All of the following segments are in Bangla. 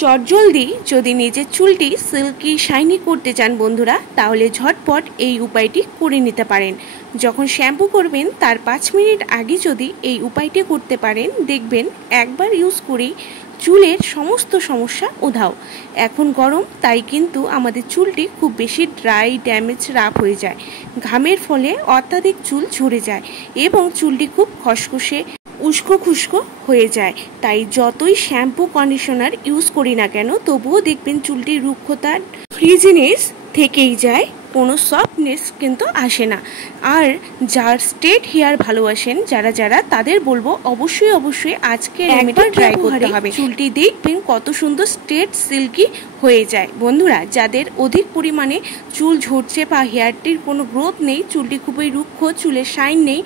চটজলদি যদি নিজের চুলটি সিল্কি শাইনি করতে চান বন্ধুরা, তাহলে ঝটপট এই উপায়টি করে নিতে পারেন। যখন শ্যাম্পু করবেন তার 5 মিনিট আগে যদি এই উপায়টি করতে পারেন, দেখবেন একবার ইউজ করেই চুলের সমস্ত সমস্যা উধাও। এখন গরম, তাই কিন্তু আমাদের চুলটি খুব বেশি ড্রাই, ড্যামেজ, রাফ হয়ে যায়। ঘামের ফলে অত্যাধিক চুল ঝরে যায় এবং চুলটি খুব খসখসে, উস্কো খুস্কো হয়ে যায়। তাই যতই শ্যাম্পু কন্ডিশনার ইউজ করি না কেন, তবুও দেখবেন চুলটির রুক্ষতা, ফ্রিজিনেস থেকেই যায়, কোনো সফটনেস কিন্তু আসে না। আর যার স্ট্রেট হেয়ার ভালোবাসেন যারা তাদের বলবো অবশ্যই আজকে রেমেডি ট্রাই করতে হবে। চুলটি দেখবেন কত সুন্দর স্ট্রেট, সিল্কি হয়ে যায়। বন্ধুরা, যাদের অধিক পরিমাণে চুল ঝরছে বা হেয়ারটির কোনো গ্রোথ নেই, চুলটি খুবই রুক্ষ, চুলের শাইন নেই,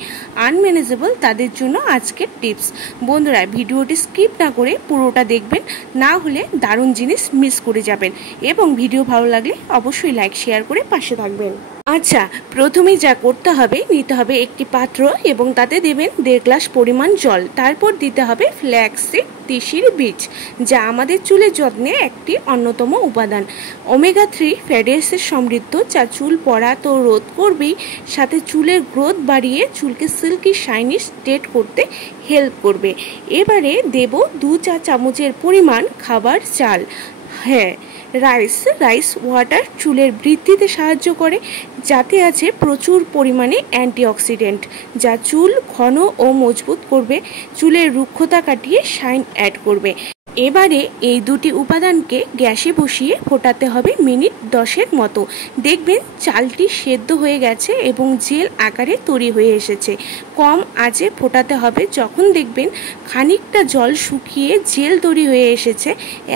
আনম্যানেজেবল, তাদের জন্য আজকের টিপস। বন্ধুরা, ভিডিওটি স্কিপ না করে পুরোটা দেখবেন, না হলে দারুণ জিনিস মিস করে যাবেন। এবং ভিডিও ভালো লাগলে অবশ্যই লাইক, শেয়ার করে পাশে থাকবেন। আচ্ছা, প্রথমে যা করতে হবে, নিতে হবে একটি পাত্র এবং তাতে দেবেন 1.5 গ্লাস পরিমাণ জল। তারপর দিতে হবে ফ্ল্যাক্সিড, তিসির বীজ, যা আমাদের চুলের যত্নে একটি অন্যতম উপাদান। ওমেগা 3 ফ্যাটি অ্যাসিড সমৃদ্ধ, যা চুল পড়া তো রোধ করবেই, সাথে চুলের গ্রোথ বাড়িয়ে চুলকে সিল্কি শাইনি স্ট্রেট করতে হেল্প করবে। এবারে দেব 2 চা চামচের পরিমাণ খাবার চাল। হ্যাঁ, রাইস ওয়াটার চুলের বৃদ্ধিতে সাহায্য করে, যাতে আছে প্রচুর পরিমাণে অ্যান্টিঅক্সিডেন্ট, যা চুল ঘন ও মজবুত করবে, চুলের রুক্ষতা কাটিয়ে শাইন অ্যাড করবে। এবারে এই দুটি উপাদানকে গ্যাসে বসিয়ে ফোটাতে হবে মিনিট 10-এর মতো। দেখবেন চালটি সেদ্ধ হয়ে গেছে এবং জেল আকারে তৈরি হয়ে এসেছে। কম আঁচে ফোটাতে হবে। যখন দেখবেন খানিকটা জল শুকিয়ে জেল তৈরি হয়ে এসেছে,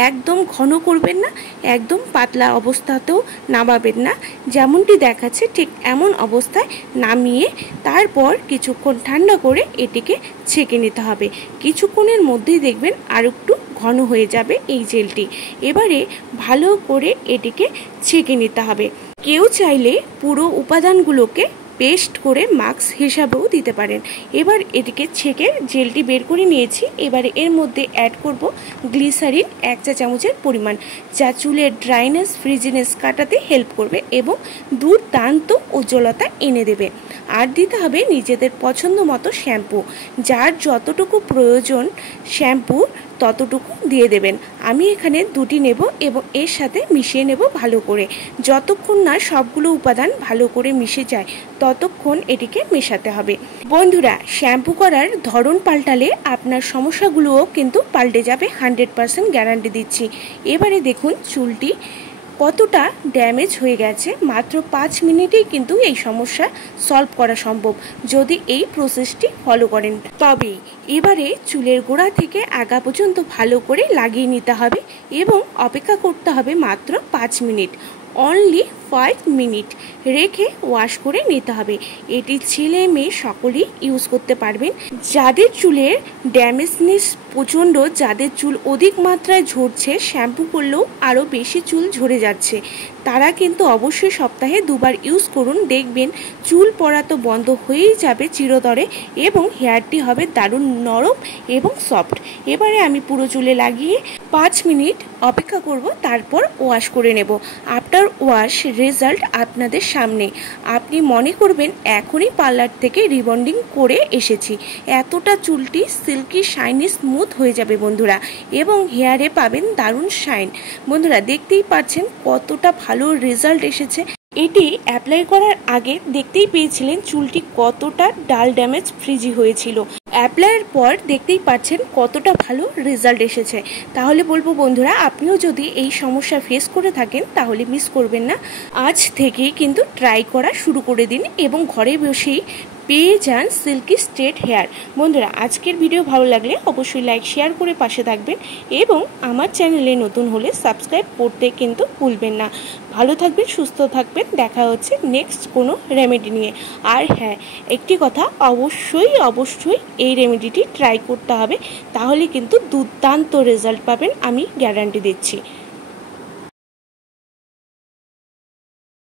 একদম ঘন করবেন না, একদম পাতলা অবস্থাতেও নামাবেন না। যেমনটি দেখাচ্ছে ঠিক এমন অবস্থায় নামিয়ে তারপর কিছুক্ষণ ঠান্ডা করে এটিকে ছেঁকে নিতে হবে। কিছুক্ষণের মধ্যেই দেখবেন আর একটু ঘন হয়ে যাবে এই জেলটি। এবারে ভালো করে এটিকে ছেঁকে নিতে হবে। কেউ চাইলে পুরো উপাদানগুলোকে পেস্ট করে মাস্ক হিসাবেও দিতে পারেন। এবার এটিকে ছেঁকে জেলটি বের করে নিয়েছি। এবারে এর মধ্যে অ্যাড করব গ্লিসারিন 1 চা চামচের পরিমাণ, যা চুলের ড্রাইনেস, ফ্রিজিনেস কাটাতে হেল্প করবে এবং দুর্দান্ত উজ্জ্বলতা এনে দেবে। আর দিতে হবে নিজেদের পছন্দ মতো শ্যাম্পু, যার যতটুকু প্রয়োজন শ্যাম্পু ততটুকু দিয়ে দেবেন। আমি এখানে 2টি নেব এবং এর সাথে মিশিয়ে নেব ভালো করে। যতক্ষণ না সবগুলো উপাদান ভালো করে মিশে যায়, ততক্ষণ এটিকে মেশাতে হবে। বন্ধুরা, শ্যাম্পু করার ধরন পাল্টালে আপনার সমস্যাগুলোও কিন্তু পাল্টে যাবে, 100% গ্যারান্টি দিচ্ছি। এবারে দেখুন চুলটি কতটা ড্যামেজ হয়ে গেছে। মাত্র 5 মিনিটেই কিন্তু এই সমস্যা সলভ করা সম্ভব, যদি এই প্রসেসটি ফলো করেন। তবে এবারে চুলের গোড়া থেকে আগা পর্যন্ত ভালো করে লাগিয়ে নিতে হবে এবং অপেক্ষা করতে হবে মাত্র 5 মিনিট, অনলি 5 মিনিট রেখে ওয়াশ করে নিতে হবে। এটি ছেলে মেয়ে সকলেই ইউজ করতে পারবেন। যাদের চুলের ড্যামেজনেস প্রচণ্ড, যাদের চুল অধিক মাত্রায় ঝরছে, শ্যাম্পু করলেও আরও বেশি চুল ঝরে যাচ্ছে, তারা কিন্তু অবশ্যই সপ্তাহে 2 বার ইউজ করুন। দেখবেন চুল পড়া তো বন্ধ হয়েই যাবে চিরতরে এবং হেয়ারটি হবে দারুণ নরম এবং সফট। এবারে আমি পুরো চুলে লাগিয়ে 5 মিনিট অপেক্ষা করব, তারপর ওয়াশ করে নেব। আফটার ওয়াশ রেজাল্ট আপনাদের সামনে। আপনি মনে করবেন এখনই পার্লার থেকে রিবন্ডিং করে এসেছি। এতটা চুলটি সিল্কি, শাইনি, স্মুথ হয়ে যাবে বন্ধুরা, এবং হেয়ারে পাবেন দারুণ শাইন। বন্ধুরা, দেখতেই পাচ্ছেন কতটা ভালো রেজাল্ট এসেছে। এটি অ্যাপ্লাই করার আগে দেখতেই পেয়েছিলেন চুলটি কতটা ডাল, ড্যামেজ, ফ্রিজি হয়েছিল। অ্যাপ্লাইয়ের পর দেখতেই পাচ্ছেন কতটা ভালো রেজাল্ট এসেছে। তাহলে বলবো বন্ধুরা, আপনিও যদি এই সমস্যা ফেস করে থাকেন তাহলে মিস করবেন না। আজ থেকেই কিন্তু ট্রাই করা শুরু করে দিন এবং ঘরে বসেই পেয়ে যান সিল্কি স্ট্রেট হেয়ার। বন্ধুরা, আজকের ভিডিও ভালো লাগলে অবশ্যই লাইক, শেয়ার করে পাশে থাকবেন এবং আমার চ্যানেলে নতুন হলে সাবস্ক্রাইব করতে কিন্তু ভুলবেন না। ভালো থাকবেন, সুস্থ থাকবেন। দেখা হচ্ছে নেক্সট কোনো রেমেডি নিয়ে। আর হ্যাঁ, একটি কথা, অবশ্যই এই রেমেডিটি ট্রাই করতে হবে, তাহলে কিন্তু দুর্দান্ত রেজাল্ট পাবেন, আমি গ্যারান্টি দিচ্ছি।